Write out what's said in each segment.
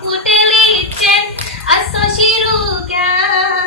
putih licin, asal Syiruga,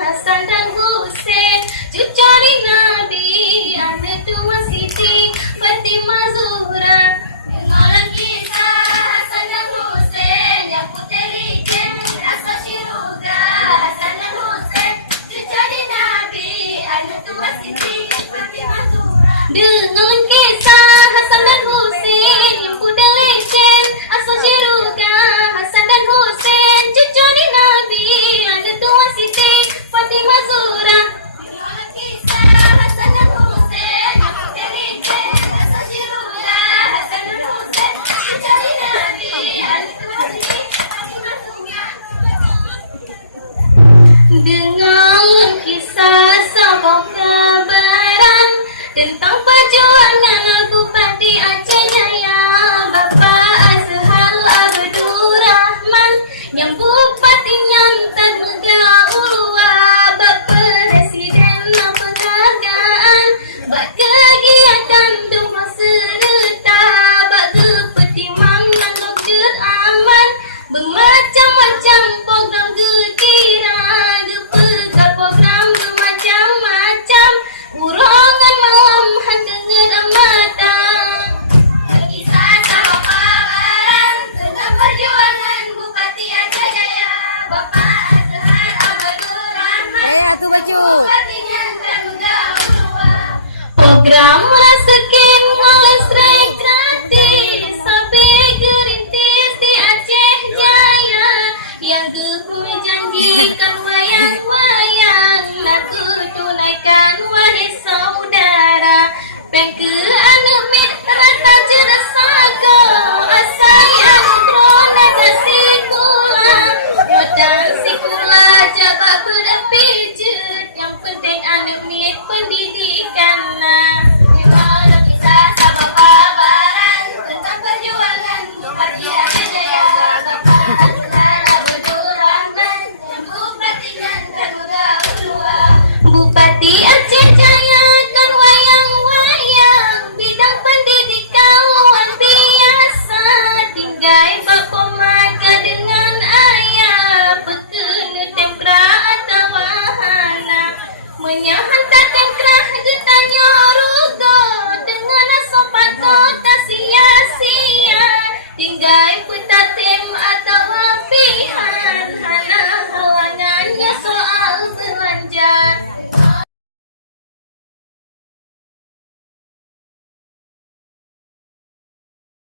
Hasan dan Husain, cucu Nabi, anak tua Siti Fatimah Zuhra. Dengarlah kisah Hasan dan Husain yang putih licin, asal Syiruga, Hasan dan Husain, cucu Nabi, anak tua Siti Fatimah Zuhra. Dengarlah kisah Hasan dan Husain yang putih licin, asal Syiruga, Hasan dan Husain, cucu Nabi, anak tua Siti Fatimah Zuhra. Dengarlah kisah Hasan dan Husain yang putih licin, asal Syiruga, Hasan dan Husain, cucu Nabi, anak tua Siti Fatimah Zuhra. Dengarlah kisah sahabat kebarang tentang perjuangan